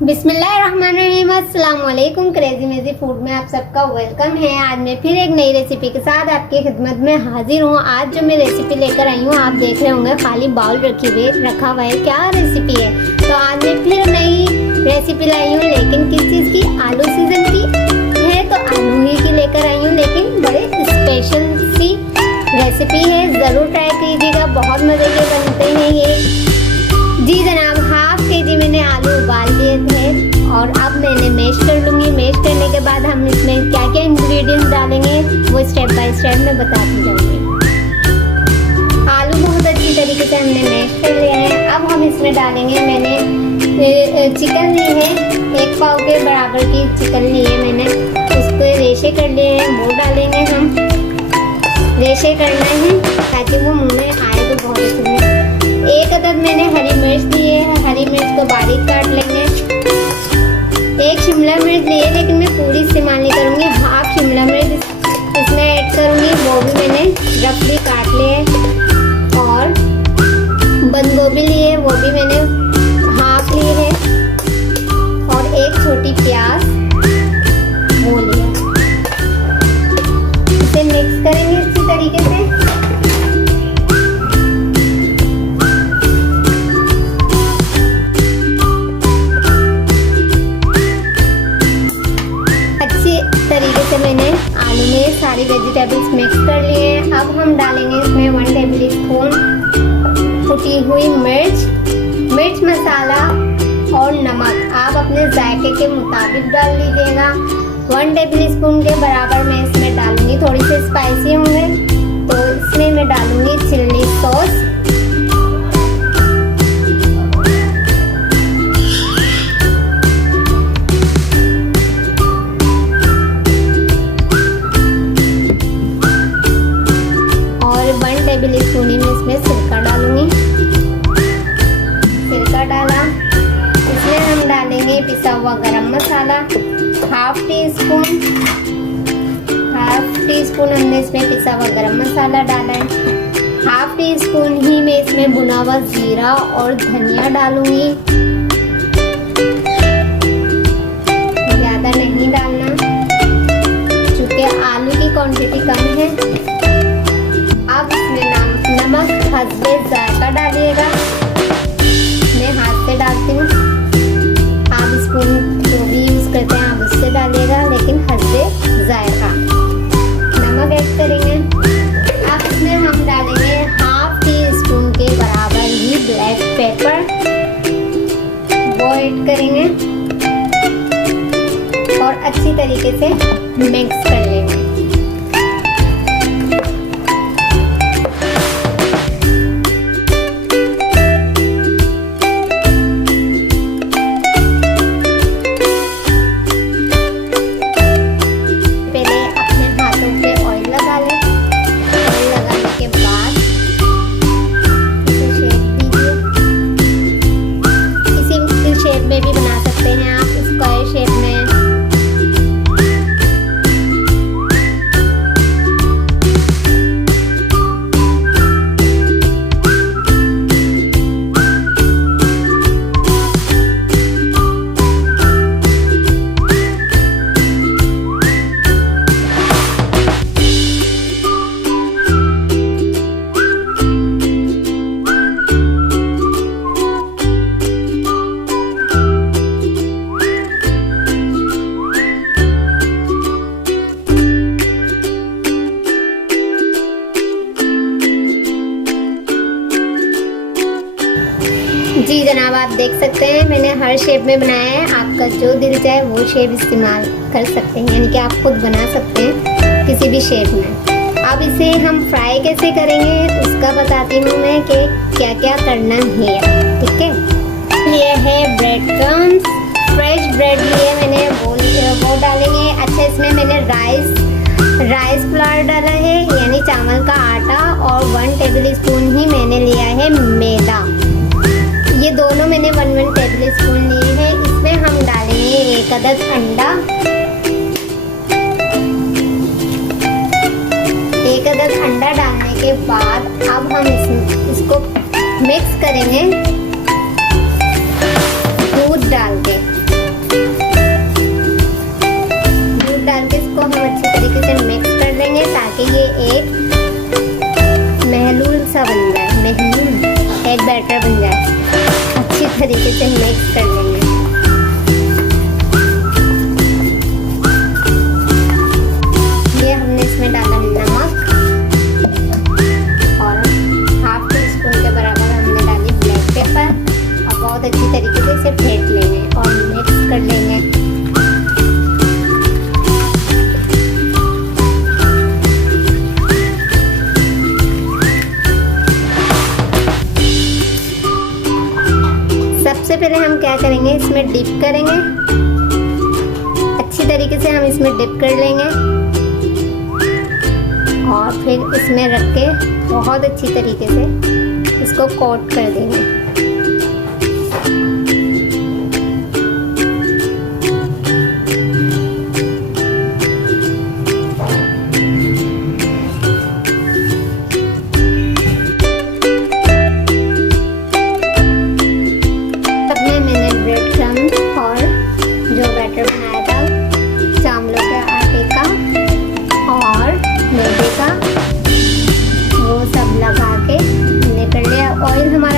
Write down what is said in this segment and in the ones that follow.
बिस्मिल्लाहिर्रहमानिर्रहीम, अस्सलाम वालेकुम। क्रेजी मेजी फूड में आप सबका वेलकम है। आज मैं फिर एक नई रेसिपी के साथ आपकी खिदमत में हाजिर हूँ। आज जो मैं रेसिपी लेकर आई हूँ, आप देख रहे होंगे खाली बाउल रखा हुआ है। क्या रेसिपी है? तो आज मैं फिर नई रेसिपी लाई हूँ, लेकिन किस चीज़ की? आलू सीजन की है तो आलू ही की लेकर आई हूँ, लेकिन बड़े स्पेशल सी रेसिपी है। ज़रूर ट्राई कीजिएगा, बहुत मज़े के बनते हैं ये। जी जनाब, हाफ केजी मैंने आलू उबाल लिए थे और अब मैंने मैश कर लूँगी। मैश करने के बाद हम इसमें क्या क्या इंग्रेडिएंट्स डालेंगे वो स्टेप बाय स्टेप मैं बताती जाऊँगी। आलू बहुत अच्छी तरीके से हमने मैश कर लिए हैं। अब हम इसमें डालेंगे, मैंने चिकन ली है, 1 पाव के बराबर की चिकन ली है मैंने। उसको रेशे कर लिए हैं, वो डालेंगे हम। रेशे करना है ताकि वो मुँह में आए तो बहुत अच्छे से। 1 अदद मैंने हरी मिर्च ली है, हरी मिर्च को बारीक काट लेंगे। 1 शिमला मिर्च ली है, लेकिन मैं पूरी इस्तेमाल नहीं करूँगी, हाफ शिमला मिर्च इसमें ऐड करूँगी। वो भी मैंने रफली काट लिए। और बंद गोभी ली है, वो भी मैंने हाफ ली है। और 1 छोटी प्याज वो लिया। इसे मिक्स करेंगे अच्छी तरीके से। तरीके से मैंने आलू में सारी वेजिटेबल्स मिक्स कर लिए हैं। अब हम डालेंगे इसमें 1 टेबल स्पून कुटी हुई मिर्च मसाला और नमक आप अपने जायके के मुताबिक डाल लीजिएगा। 1 टेबल स्पून के बराबर मैं इसमें डालूंगी। थोड़ी सी स्पाइसी होंगे तो इसमें मैं डालूंगी चिल्ली सॉस। टेबल स्पून में इसमें सिरका डालूंगी। सिरका डाला, इसमें हम डालेंगे पिसा हुआ गरम मसाला हाफ टी स्पून हमने इसमें पिसा हुआ गरम मसाला डाला है। हाफ टी स्पून ही मैं इसमें भुना हुआ जीरा और धनिया डालूंगी, ज्यादा नहीं डालना क्योंकि आलू की क्वांटिटी कम है। अब इसमें नमक हस्बे जायका डालिएगा। मैं हाथ से डालती हूँ, आप स्पून जो भी यूज़ करते हैं आप उससे डालिएगा, लेकिन हस्बे जायका नमक ऐड करेंगे। अब इसमें हम डालेंगे हाफ टी स्पून के बराबर ही ब्लैक पेपर, वो ऐड करेंगे और अच्छी तरीके से मिक्स कर लेंगे। में भी बना सकते हैं आप स्क्वायर शेप में। जी जनाब, आप देख सकते हैं मैंने हर शेप में बनाया है। आपका जो दिल चाहे वो शेप इस्तेमाल कर सकते हैं, यानी कि आप खुद बना सकते हैं किसी भी शेप में। अब इसे हम फ्राई कैसे करेंगे उसका बताती हूँ मैं कि क्या क्या करना है। ठीक है, ये है ब्रेड क्रम्स, फ्रेश ब्रेड लिए मैंने, वो डालेंगे। अच्छा, इसमें मैंने राइस फ्लावर डाला है, यानी चावल का आटा, और 1 टेबल स्पून ही मैंने लिया है मैदा। ये दोनों मैंने 1 टेबल स्पून लिए हैं। इसमें हम डालेंगे 1 अदद अंडा। 1 अदद अंडा डालने के बाद अब हम इसको मिक्स करेंगे दूध डाल के। तरीके से मिक्स कर लेंगे। ये हमने इसमें डाला नमक और हाफ टी स्पून के बराबर हमने डाली ब्लैक पेपर और बहुत अच्छी तरीके से इसे फेंट लेंगे और मिक्स कर लेंगे। सबसे पहले हम क्या करेंगे, इसमें डिप करेंगे। अच्छी तरीके से हम इसमें डिप कर लेंगे और फिर इसमें रख के बहुत अच्छी तरीके से इसको कोट कर देंगे।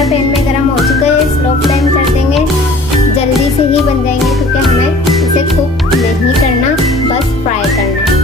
पैन में गरम हो चुका है, स्लो फ्लेम कर देंगे। जल्दी से ही बन जाएंगे क्योंकि हमें इसे कुक नहीं करना, बस फ्राई करना है।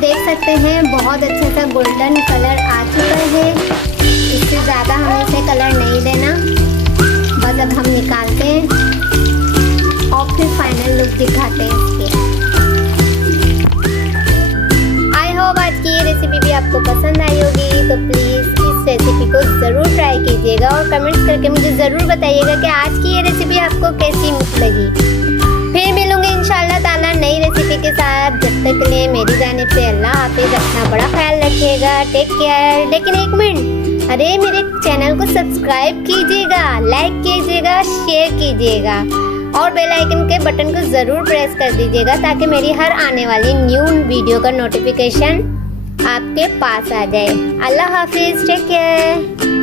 देख सकते हैं बहुत अच्छा सा गोल्डन कलर आ चुका है। इससे ज़्यादा हमें इसे कलर नहीं देना, बस अब हम निकालते हैं और फिर फाइनल लुक दिखाते हैं इसके। आई होप आज की ये रेसिपी भी आपको पसंद आई होगी, तो प्लीज़ इस रेसिपी को ज़रूर ट्राई कीजिएगा और कमेंट्स करके मुझे ज़रूर बताइएगा कि आज की ये रेसिपी आपको कैसी लगी। फिर मिलूंगी इंशाल्लाह ताला नई रेसिपी के साथ। जब तक के लिए मेरी जानिब से अल्लाह हाफिज़, अपना बड़ा ख्याल रखिएगा, टेक केयर। लेकिन एक मिनट, अरे मेरे चैनल को सब्सक्राइब कीजिएगा, लाइक कीजिएगा, शेयर कीजिएगा और बेल आइकन के बटन को ज़रूर प्रेस कर दीजिएगा ताकि मेरी हर आने वाली न्यू वीडियो का नोटिफिकेशन आपके पास आ जाए। अल्लाह हाफिज़, टेक केयर।